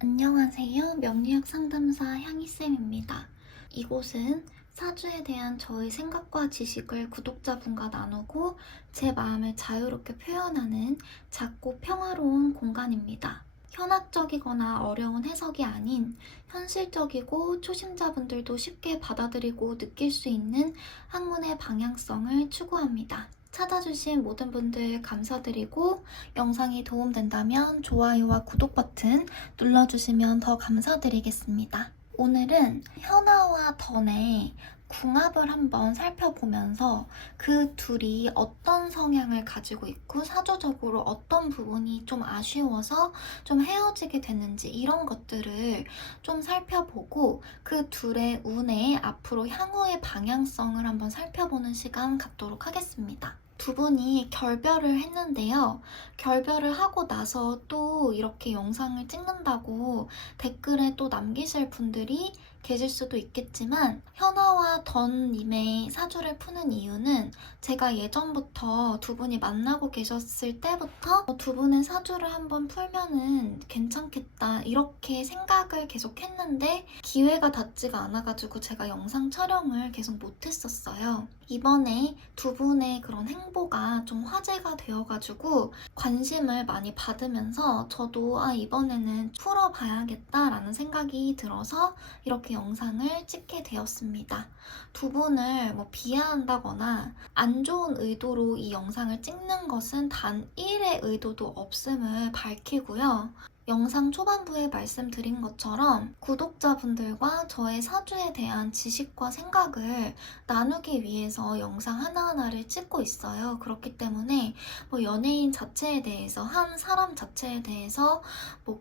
안녕하세요. 명리학 상담사 향이쌤입니다. 이곳은 사주에 대한 저의 생각과 지식을 구독자분과 나누고 제 마음을 자유롭게 표현하는 작고 평화로운 공간입니다. 현학적이거나 어려운 해석이 아닌 현실적이고 초심자분들도 쉽게 받아들이고 느낄 수 있는 학문의 방향성을 추구합니다. 찾아주신 모든 분들 감사드리고 영상이 도움된다면 좋아요와 구독 버튼 눌러주시면 더 감사드리겠습니다. 오늘은 현아와 던의 궁합을 한번 살펴보면서 그 둘이 어떤 성향을 가지고 있고 사주적으로 어떤 부분이 좀 아쉬워서 좀 헤어지게 됐는지 이런 것들을 좀 살펴보고 그 둘의 운의 앞으로 향후의 방향성을 한번 살펴보는 시간 갖도록 하겠습니다. 두 분이 결별을 했는데요. 결별을 하고 나서 또 이렇게 영상을 찍는다고 댓글에 또 남기실 분들이 계실 수도 있겠지만 현아와 던님의 사주를 푸는 이유는 제가 예전부터 두 분이 만나고 계셨을 때부터 두 분의 사주를 한번 풀면은 괜찮겠다 이렇게 생각을 계속 했는데 기회가 닿지가 않아가지고 제가 영상 촬영을 계속 못했었어요. 이번에 두 분의 그런 행보가 좀 화제가 되어가지고 관심을 많이 받으면서 저도 이번에는 풀어봐야겠다라는 생각이 들어서 이렇게 영상을 찍게 되었습니다. 두 분을 비하한다거나 안 좋은 의도로 이 영상을 찍는 것은 단 1의 의도도 없음을 밝히고요. 영상 초반부에 말씀드린 것처럼 구독자분들과 저의 사주에 대한 지식과 생각을 나누기 위해서 영상 하나하나를 찍고 있어요. 그렇기 때문에 연예인 자체에 대해서, 한 사람 자체에 대해서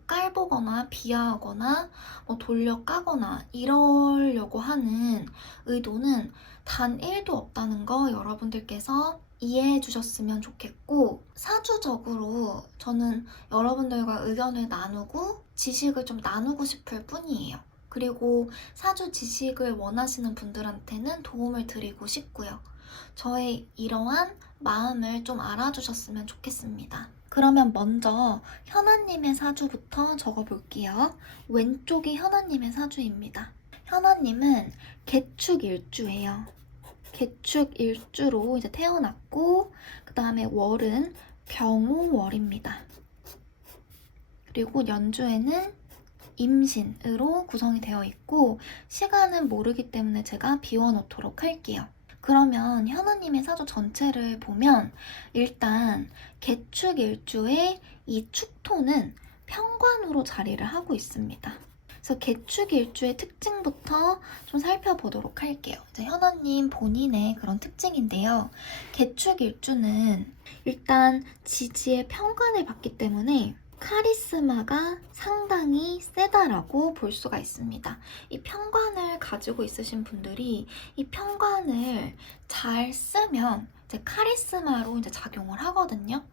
깔보거나 비하하거나 돌려 까거나 이러려고 하는 의도는 단 1도 없다는 거 여러분들께서 이해해 주셨으면 좋겠고, 사주적으로 저는 여러분들과 의견을 나누고 지식을 좀 나누고 싶을 뿐이에요. 그리고 사주 지식을 원하시는 분들한테는 도움을 드리고 싶고요. 저의 이러한 마음을 좀 알아주셨으면 좋겠습니다. 그러면 먼저 현아님의 사주부터 적어볼게요. 왼쪽이 현아님의 사주입니다. 현아님은 개축일주예요. 개축일주로 이제 태어났고, 그 다음에 월은 병호월입니다. 그리고 연주에는 임신으로 구성이 되어 있고, 시간은 모르기 때문에 제가 비워놓도록 할게요. 그러면 현아님의 사주 전체를 보면 일단 개축일주의 이 축토는 편관으로 자리를 하고 있습니다. 그래서 개축일주의 특징부터 좀 살펴보도록 할게요. 이제 현아님 본인의 그런 특징인데요. 개축일주는 일단 지지의 편관을 받기 때문에 카리스마가 상당히 세다라고 볼 수가 있습니다. 이 편관을 가지고 있으신 분들이 이 편관을 잘 쓰면 이제 카리스마로 이제 작용을 하거든요.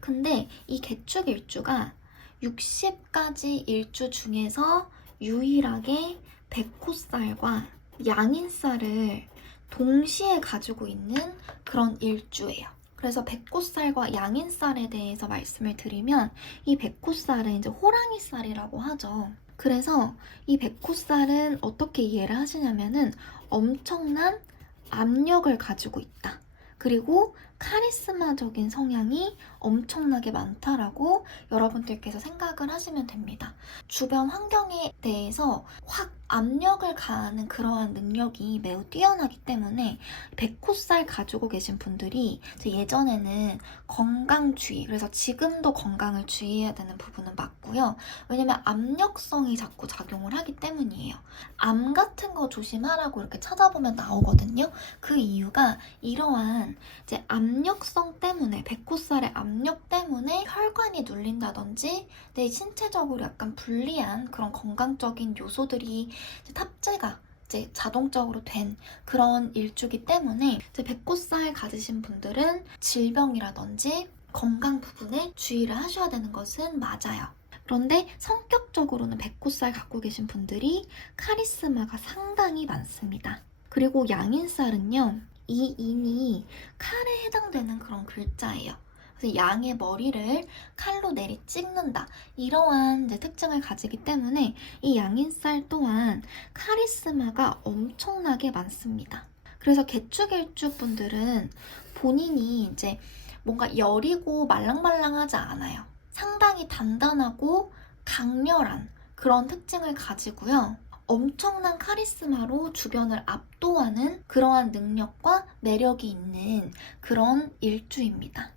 근데 이 개축일주가 60가지 일주 중에서 유일하게 백호살과 양인살을 동시에 가지고 있는 그런 일주예요. 그래서 백호살과 양인살에 대해서 말씀을 드리면 이 백호살은 이제 호랑이살이라고 하죠. 그래서 이 백호살은 어떻게 이해를 하시냐면은 엄청난 압력을 가지고 있다. 그리고 카리스마적인 성향이 엄청나게 많다라고 여러분들께서 생각을 하시면 됩니다. 주변 환경에 대해서 확 압력을 가하는 그러한 능력이 매우 뛰어나기 때문에 백호살 가지고 계신 분들이 예전에는 건강주의, 그래서 지금도 건강을 주의해야 되는 부분은 맞고요. 왜냐면 압력성이 자꾸 작용을 하기 때문이에요. 암 같은 거 조심하라고 이렇게 찾아보면 나오거든요. 그 이유가 이러한 이제 압력성 때문에, 백호살의 압력 때문에 혈관이 눌린다든지 내 신체적으로 약간 불리한 그런 건강적인 요소들이 이제 탑재가 이제 자동적으로 된 그런 일주기 때문에 이제 백호살 가지신 분들은 질병이라든지 건강 부분에 주의를 하셔야 되는 것은 맞아요. 그런데 성격적으로는 백호살 갖고 계신 분들이 카리스마가 상당히 많습니다. 그리고 양인살은요, 이 인이 칼에 해당되는 그런 글자예요. 그래서 양의 머리를 칼로 내리 찍는다. 이러한 이제 특징을 가지기 때문에 이 양인살 또한 카리스마가 엄청나게 많습니다. 그래서 개축일주 분들은 본인이 이제 뭔가 여리고 말랑말랑하지 않아요. 상당히 단단하고 강렬한 그런 특징을 가지고요. 엄청난 카리스마로 주변을 압도하는 그러한 능력과 매력이 있는 그런 일주입니다.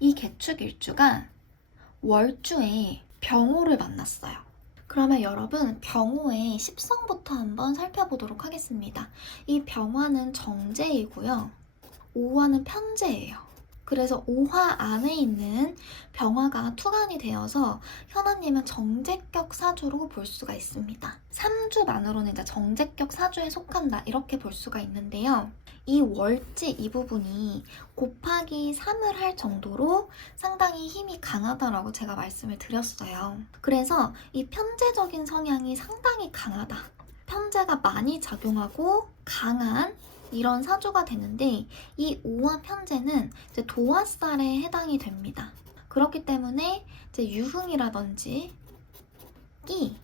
이 개축일주가 월주에 병호를 만났어요. 그러면 여러분 병호의 십성부터 한번 살펴보도록 하겠습니다. 이 병화는 정제이고요. 오화는 편제예요. 그래서 오화 안에 있는 병화가 투간이 되어서 현아님은 정제격 사주로 볼 수가 있습니다. 3주만으로는 이제 정제격 사주에 속한다 이렇게 볼 수가 있는데요. 이 월지 이 부분이 곱하기 3을 할 정도로 상당히 힘이 강하다라고 제가 말씀을 드렸어요. 그래서 이 편제적인 성향이 상당히 강하다. 편제가 많이 작용하고 강한 이런 사주가 되는데 이 오화 편제는 이제 도화살에 해당이 됩니다. 그렇기 때문에 이제 유흥이라든지 끼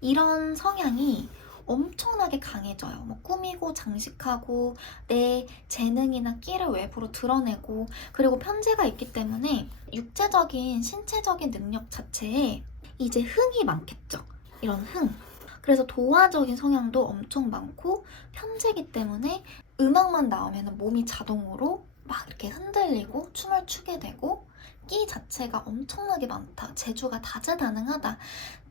이런 성향이 엄청나게 강해져요. 뭐 꾸미고 장식하고 내 재능이나 끼를 외부로 드러내고 그리고 편제가 있기 때문에 육체적인 신체적인 능력 자체에 이제 흥이 많겠죠. 이런 흥. 그래서 도화적인 성향도 엄청 많고 편제이기 때문에 음악만 나오면 몸이 자동으로 막 이렇게 흔들리고 춤을 추게 되고 끼 자체가 엄청나게 많다. 재주가 다재다능하다.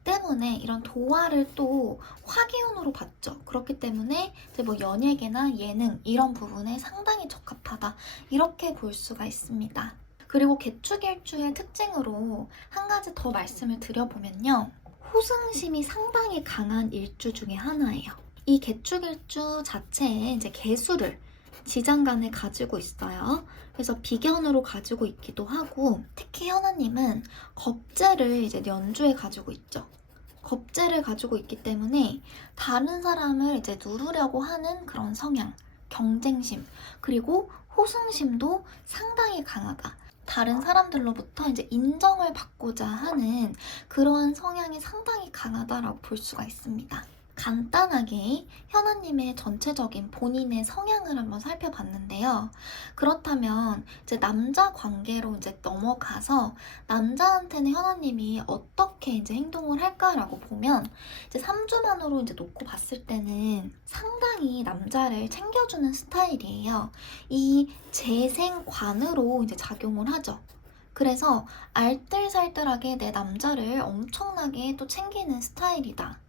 때문에 이런 도화를 또 화기운으로 봤죠. 그렇기 때문에 이제 뭐 연예계나 예능 이런 부분에 상당히 적합하다. 이렇게 볼 수가 있습니다. 그리고 개축일주의 특징으로 한 가지 더 말씀을 드려보면요. 호승심이 상당히 강한 일주 중에 하나예요. 이 개축일주 자체에 이제 개수를 지장간에 가지고 있어요. 그래서 비견으로 가지고 있기도 하고 특히 현아님은 겁재를 이제 연주에 가지고 있죠. 겁재를 가지고 있기 때문에 다른 사람을 이제 누르려고 하는 그런 성향, 경쟁심, 그리고 호승심도 상당히 강하다. 다른 사람들로부터 이제 인정을 받고자 하는 그러한 성향이 상당히 강하다라고 볼 수가 있습니다. 간단하게 현아님의 전체적인 본인의 성향을 한번 살펴봤는데요. 그렇다면 이제 남자 관계로 이제 넘어가서 남자한테는 현아님이 어떻게 이제 행동을 할까라고 보면 이제 3주만으로 이제 놓고 봤을 때는 상당히 남자를 챙겨주는 스타일이에요. 이 재생관으로 이제 작용을 하죠. 그래서 알뜰살뜰하게 내 남자를 엄청나게 또 챙기는 스타일이다.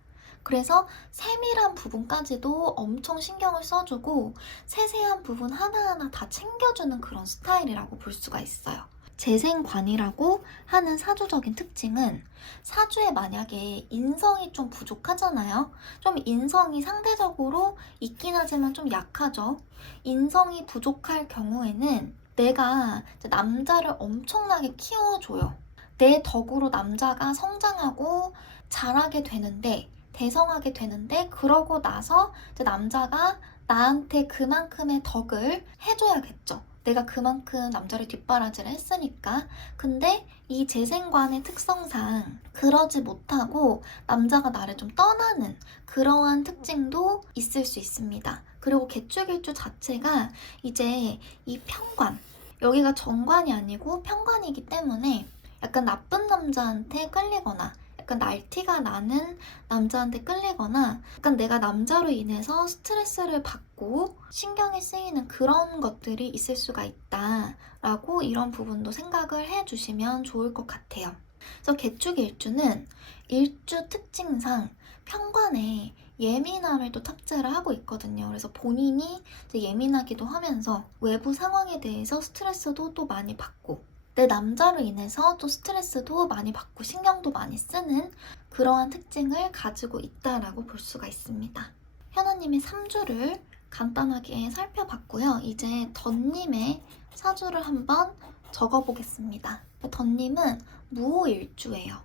그래서 세밀한 부분까지도 엄청 신경을 써주고 세세한 부분 하나하나 다 챙겨주는 그런 스타일이라고 볼 수가 있어요. 재생관이라고 하는 사주적인 특징은 사주에 만약에 인성이 좀 부족하잖아요. 좀 인성이 상대적으로 있긴 하지만 좀 약하죠. 인성이 부족할 경우에는 내가 남자를 엄청나게 키워줘요. 내 덕으로 남자가 성장하고 잘하게 되는데 대성하게 되는데 그러고 나서 이제 남자가 나한테 그만큼의 덕을 해줘야겠죠. 내가 그만큼 남자를 뒷바라지를 했으니까. 근데 이 재생관의 특성상 그러지 못하고 남자가 나를 좀 떠나는 그러한 특징도 있을 수 있습니다. 그리고 개축일주 자체가 이제 이 편관, 여기가 정관이 아니고 편관이기 때문에 약간 나쁜 남자한테 끌리거나 약간 날티가 나는 남자한테 끌리거나 약간 내가 남자로 인해서 스트레스를 받고 신경이 쓰이는 그런 것들이 있을 수가 있다라고 이런 부분도 생각을 해주시면 좋을 것 같아요. 그래서 개축일주는 일주 특징상 편관에 예민함을 또 탑재를 하고 있거든요. 그래서 본인이 이제 예민하기도 하면서 외부 상황에 대해서 스트레스도 또 많이 받고 내 남자로 인해서 또 스트레스도 많이 받고 신경도 많이 쓰는 그러한 특징을 가지고 있다라고 볼 수가 있습니다. 현아님의 3주를 간단하게 살펴봤고요. 이제 덧님의 사주를 한번 적어보겠습니다. 덧님은 무오일주예요.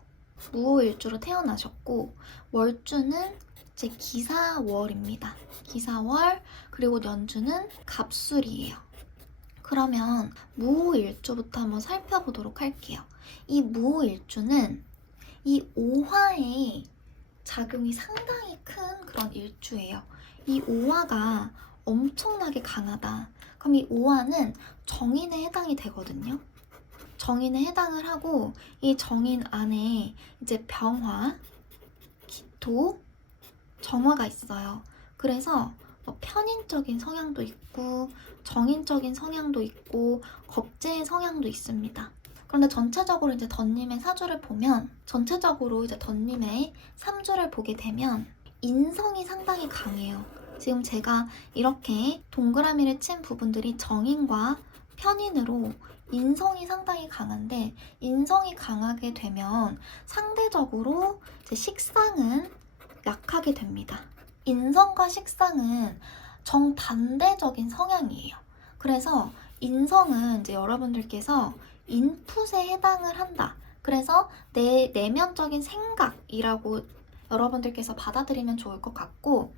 무오일주로 태어나셨고 월주는 이제 기사월입니다. 기사월 그리고 연주는 갑술이에요. 그러면 무호일주부터 한번 살펴보도록 할게요. 이 무호일주는 이 오화의 작용이 상당히 큰 그런 일주예요. 이 오화가 엄청나게 강하다. 그럼 이 오화는 정인에 해당이 되거든요. 정인에 해당을 하고 이 정인 안에 이제 병화, 기토, 정화가 있어요. 그래서 뭐 편인적인 성향도 있고 정인적인 성향도 있고 겁재의 성향도 있습니다. 그런데 전체적으로 이제 덧님의 사주를 보면 전체적으로 이제 덧님의 3주를 보게 되면 인성이 상당히 강해요. 지금 제가 이렇게 동그라미를 친 부분들이 정인과 편인으로 인성이 상당히 강한데 인성이 강하게 되면 상대적으로 이제 식상은 약하게 됩니다. 인성과 식상은 정반대적인 성향이에요. 그래서 인성은 이제 여러분들께서 인풋에 해당을 한다. 그래서 내 내면적인 생각이라고 여러분들께서 받아들이면 좋을 것 같고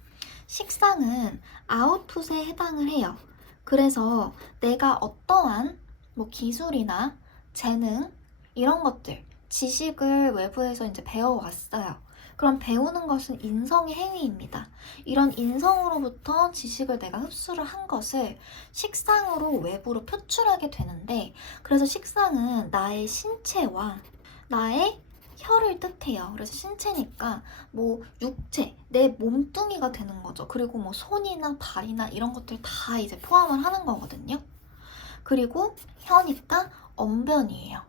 식상은 아웃풋에 해당을 해요. 그래서 내가 어떠한 뭐 기술이나 재능 이런 것들 지식을 외부에서 이제 배워왔어요. 그럼 배우는 것은 인성의 행위입니다. 이런 인성으로부터 지식을 내가 흡수를 한 것을 식상으로 외부로 표출하게 되는데 그래서 식상은 나의 신체와 나의 혀를 뜻해요. 그래서 신체니까 뭐 육체, 내 몸뚱이가 되는 거죠. 그리고 뭐 손이나 발이나 이런 것들 다 이제 포함을 하는 거거든요. 그리고 혀니까 언변이에요.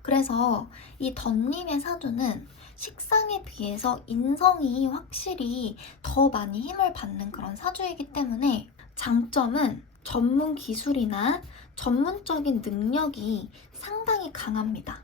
그래서 이 덧님의 사주는 식상에 비해서 인성이 확실히 더 많이 힘을 받는 그런 사주이기 때문에 장점은 전문 기술이나 전문적인 능력이 상당히 강합니다.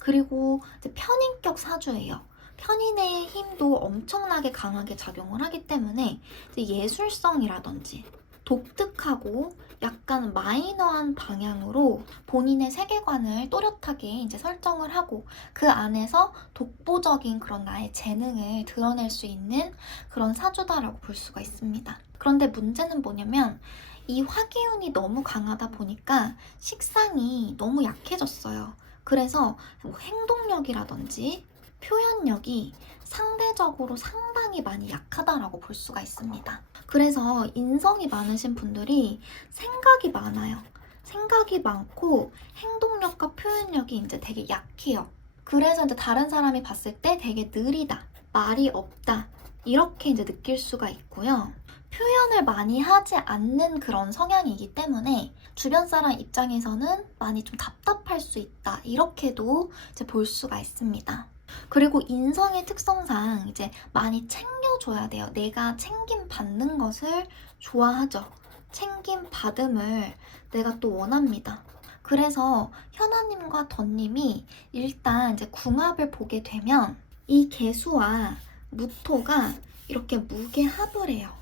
그리고 이제 편인격 사주예요. 편인의 힘도 엄청나게 강하게 작용을 하기 때문에 이제 예술성이라든지 독특하고 약간 마이너한 방향으로 본인의 세계관을 또렷하게 이제 설정을 하고 그 안에서 독보적인 그런 나의 재능을 드러낼 수 있는 그런 사주다라고 볼 수가 있습니다. 그런데 문제는 뭐냐면 이 화기운이 너무 강하다 보니까 식상이 너무 약해졌어요. 그래서 뭐 행동력이라든지 표현력이 상대적으로 상당히 많이 약하다라고 볼 수가 있습니다. 그래서 인성이 많으신 분들이 생각이 많아요. 생각이 많고 행동력과 표현력이 이제 되게 약해요. 그래서 이제 다른 사람이 봤을 때 되게 느리다, 말이 없다 이렇게 이제 느낄 수가 있고요. 표현을 많이 하지 않는 그런 성향이기 때문에 주변 사람 입장에서는 많이 좀 답답할 수 있다 이렇게도 이제 볼 수가 있습니다. 그리고 인성의 특성상 이제 많이 챙겨줘야 돼요. 내가 챙김 받는 것을 좋아하죠. 챙김 받음을 내가 또 원합니다. 그래서 현아님과 덧님이 일단 이제 궁합을 보게 되면 이 계수와 무토가 이렇게 무게합을 해요.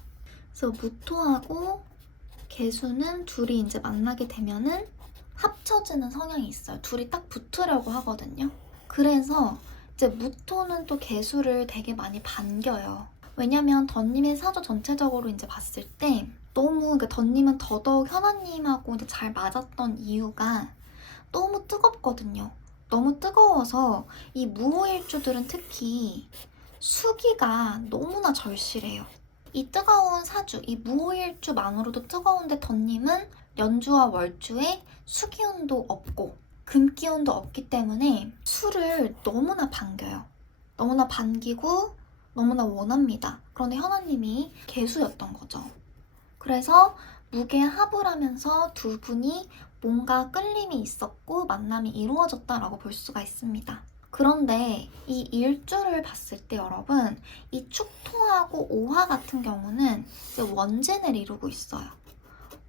그래서 무토하고 계수는 둘이 이제 만나게 되면은 합쳐지는 성향이 있어요. 둘이 딱 붙으려고 하거든요. 그래서 이제 무토는 또 계수를 되게 많이 반겨요. 왜냐면 덧님의 사주 전체적으로 이제 봤을 때 너무 그러니까 덧님은 더더욱 현아님하고 이제 잘 맞았던 이유가 너무 뜨겁거든요. 너무 뜨거워서 이 무호일주들은 특히 수기가 너무나 절실해요. 이 뜨거운 사주, 이 무호일주만으로도 뜨거운데 덧님은 연주와 월주에 수기운도 없고 금기운도 없기 때문에 수를 너무나 반겨요. 너무나 반기고 너무나 원합니다. 그런데 현아님이 개수였던 거죠. 그래서 무게합을 하면서 두 분이 뭔가 끌림이 있었고 만남이 이루어졌다라고 볼 수가 있습니다. 그런데 이 일주를 봤을 때 여러분 이 축토하고 오화 같은 경우는 이제 원진을 이루고 있어요.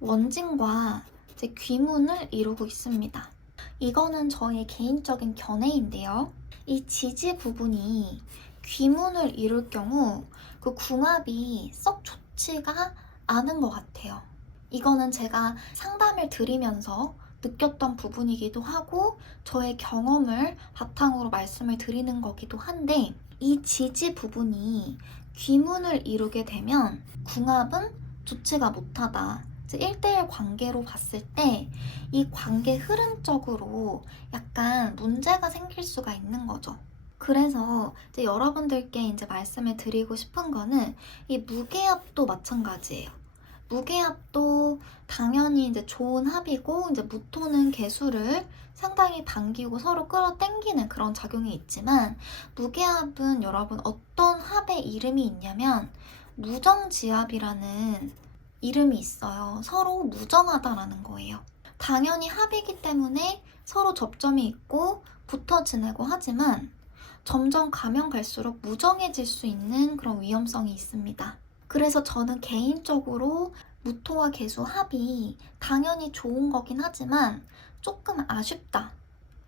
원진과 이제 귀문을 이루고 있습니다. 이거는 저의 개인적인 견해인데요. 이 지지 부분이 귀문을 이룰 경우 그 궁합이 썩 좋지가 않은 것 같아요. 이거는 제가 상담을 드리면서 느꼈던 부분이기도 하고 저의 경험을 바탕으로 말씀을 드리는 거기도 한데 이 지지 부분이 귀문을 이루게 되면 궁합은 좋지가 못하다. 이제 1대1 관계로 봤을 때 이 관계 흐름적으로 약간 문제가 생길 수가 있는 거죠. 그래서 이제 여러분들께 이제 말씀을 드리고 싶은 거는 이 무게압도 마찬가지예요. 무게압도 당연히 이제 좋은 합이고 이제 무토는 개수를 상당히 당기고 서로 끌어당기는 그런 작용이 있지만 무게압은 여러분 어떤 합의 이름이 있냐면 무정지압이라는 이름이 있어요. 서로 무정하다라는 거예요. 당연히 합이기 때문에 서로 접점이 있고 붙어 지내고 하지만 점점 가면 갈수록 무정해질 수 있는 그런 위험성이 있습니다. 그래서 저는 개인적으로 무토와 개수 합이 당연히 좋은 거긴 하지만 조금 아쉽다.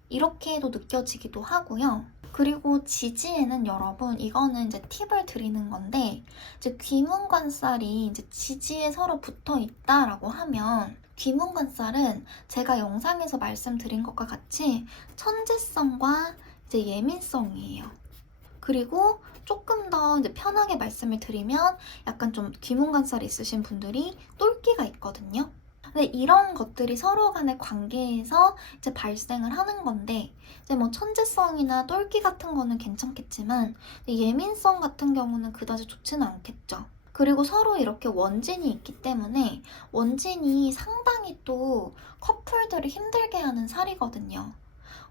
이렇게도 느껴지기도 하고요. 그리고 지지에는 여러분 이거는 이제 팁을 드리는 건데 이제 귀문관살이 이제 지지에 서로 붙어 있다라고 하면 귀문관살은 제가 영상에서 말씀드린 것과 같이 천재성과 이제 예민성이에요. 그리고 조금 더 이제 편하게 말씀을 드리면 약간 좀 귀문관살이 있으신 분들이 똘끼가 있거든요. 근데 이런 것들이 서로 간의 관계에서 이제 발생을 하는 건데 이제 뭐 천재성이나 똘끼 같은 거는 괜찮겠지만 예민성 같은 경우는 그다지 좋지는 않겠죠. 그리고 서로 이렇게 원진이 있기 때문에 원진이 상당히 또 커플들을 힘들게 하는 살이거든요.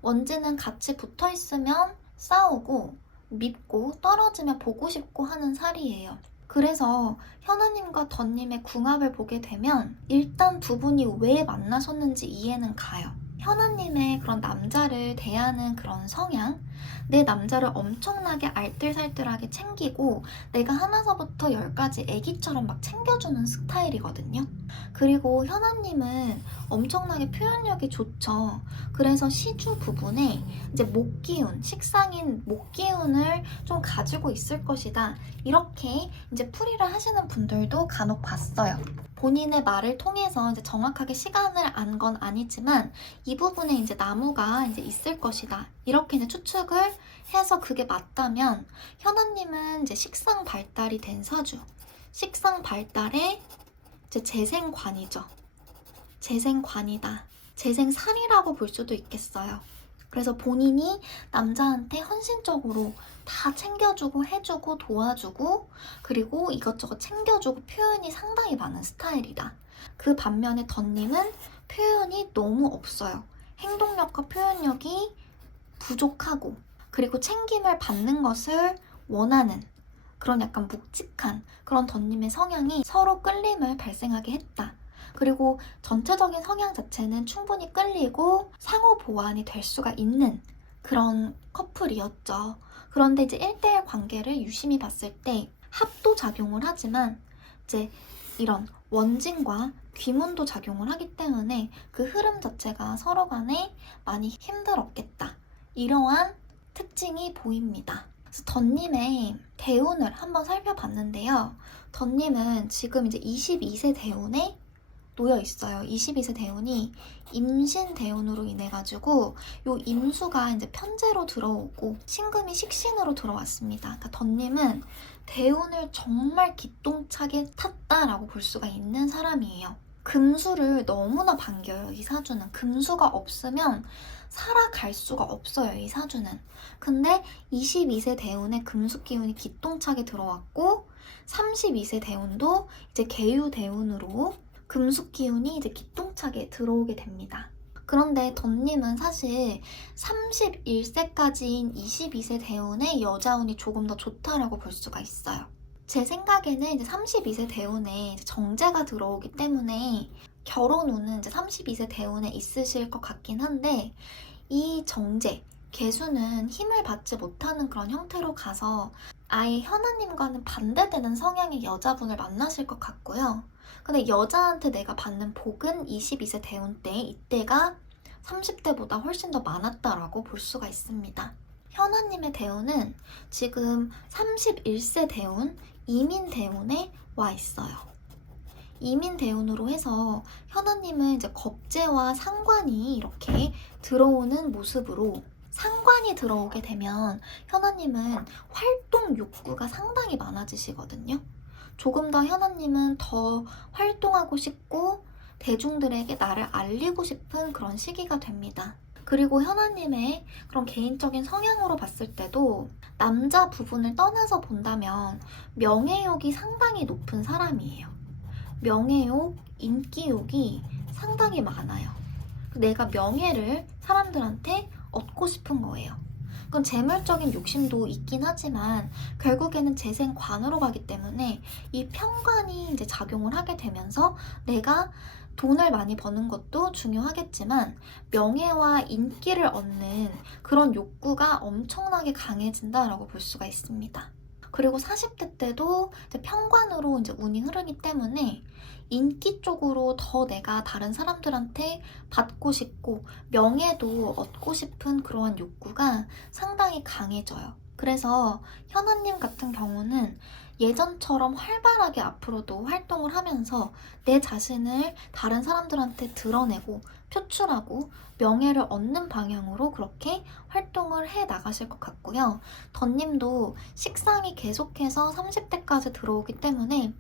원진은 같이 붙어 있으면 싸우고 밉고 떨어지면 보고 싶고 하는 살이에요. 그래서 현아님과 던님의 궁합을 보게 되면 일단 두 분이 왜 만나셨는지 이해는 가요. 현아님의 그런 남자를 대하는 그런 성향, 내 남자를 엄청나게 알뜰살뜰하게 챙기고 내가 하나서부터 열까지 애기처럼 막 챙겨주는 스타일이거든요. 그리고 현아님은 엄청나게 표현력이 좋죠. 그래서 시주 부분에 이제 목기운, 식상인 목기운을 좀 가지고 있을 것이다. 이렇게 이제 풀이를 하시는 분들도 간혹 봤어요. 본인의 말을 통해서 이제 정확하게 시간을 안 건 아니지만 이 부분에 이제 나무가 이제 있을 것이다. 이렇게 이제 추측을 해서 그게 맞다면 현아님은 이제 식상 발달이 된 사주. 식상 발달의 이제 재생관이죠. 재생관이다. 재생살이라고 볼 수도 있겠어요. 그래서 본인이 남자한테 헌신적으로 다 챙겨주고 해주고 도와주고 그리고 이것저것 챙겨주고 표현이 상당히 많은 스타일이다. 그 반면에 던님은 표현이 너무 없어요. 행동력과 표현력이 부족하고 그리고 챙김을 받는 것을 원하는 그런 약간 묵직한 그런 던님의 성향이 서로 끌림을 발생하게 했다. 그리고 전체적인 성향 자체는 충분히 끌리고 상호 보완이 될 수가 있는 그런 커플이었죠. 그런데 이제 1대1 관계를 유심히 봤을 때 합도 작용을 하지만 이제 이런 원진과 귀문도 작용을 하기 때문에 그 흐름 자체가 서로 간에 많이 힘들었겠다. 이러한 특징이 보입니다. 그래서 던님의 대운을 한번 살펴봤는데요. 던님은 지금 이제 22세 대운에 놓여 있어요. 22세 대운이 임신 대운으로 인해 가지고 요 임수가 이제 편제로 들어오고 신금이 식신으로 들어왔습니다. 그러니까 던님은 대운을 정말 기똥차게 탔다라고 볼 수가 있는 사람이에요. 금수를 너무나 반겨요. 이 사주는 금수가 없으면 살아갈 수가 없어요. 이 사주는. 근데 22세 대운에 금수 기운이 기똥차게 들어왔고 32세 대운도 이제 계유 대운으로 금수 기운이 이제 기똥차게 들어오게 됩니다. 그런데 던님은 사실 31세까지인 22세 대운의 여자운이 조금 더 좋다라고 볼 수가 있어요. 제 생각에는 이제 32세 대운에 이제 정제가 들어오기 때문에 결혼운은 이제 32세 대운에 있으실 것 같긴 한데 이 정제, 개수는 힘을 받지 못하는 그런 형태로 가서 아예 현아님과는 반대되는 성향의 여자분을 만나실 것 같고요. 근데 여자한테 내가 받는 복은 22세 대운 때 이때가 30대보다 훨씬 더 많았다라고 볼 수가 있습니다. 현아님의 대운은 지금 31세 대운, 이민 대운에 와 있어요. 이민 대운으로 해서 현아님은 이제 겁재와 상관이 이렇게 들어오는 모습으로 상관이 들어오게 되면 현아님은 활동 욕구가 상당히 많아지시거든요. 조금 더 현아님은 더 활동하고 싶고 대중들에게 나를 알리고 싶은 그런 시기가 됩니다. 그리고 현아님의 그런 개인적인 성향으로 봤을 때도 남자 부분을 떠나서 본다면 명예욕이 상당히 높은 사람이에요. 명예욕, 인기욕이 상당히 많아요. 내가 명예를 사람들한테 얻고 싶은 거예요. 그건 재물적인 욕심도 있긴 하지만 결국에는 재생관으로 가기 때문에 이 편관이 이제 작용을 하게 되면서 내가 돈을 많이 버는 것도 중요하겠지만 명예와 인기를 얻는 그런 욕구가 엄청나게 강해진다라고 볼 수가 있습니다. 그리고 40대 때도 이제 편관으로 이제 운이 흐르기 때문에 인기 쪽으로 더 내가 다른 사람들한테 받고 싶고 명예도 얻고 싶은 그러한 욕구가 상당히 강해져요. 그래서 현아님 같은 경우는 예전처럼 활발하게 앞으로도 활동을 하면서 내 자신을 다른 사람들한테 드러내고 표출하고 명예를 얻는 방향으로 그렇게 활동을 해 나가실 것 같고요. 덧님도 식상이 계속해서 30대까지 들어오기 때문에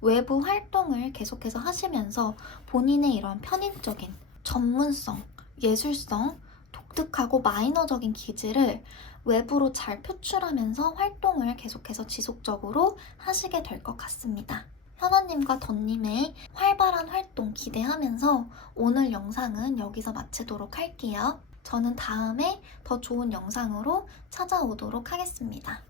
외부 활동을 계속해서 하시면서 본인의 이런 편인적인 전문성, 예술성, 독특하고 마이너적인 기질을 외부로 잘 표출하면서 활동을 계속해서 지속적으로 하시게 될 것 같습니다. 현아님과 덧님의 활발한 활동 기대하면서 오늘 영상은 여기서 마치도록 할게요. 저는 다음에 더 좋은 영상으로 찾아오도록 하겠습니다.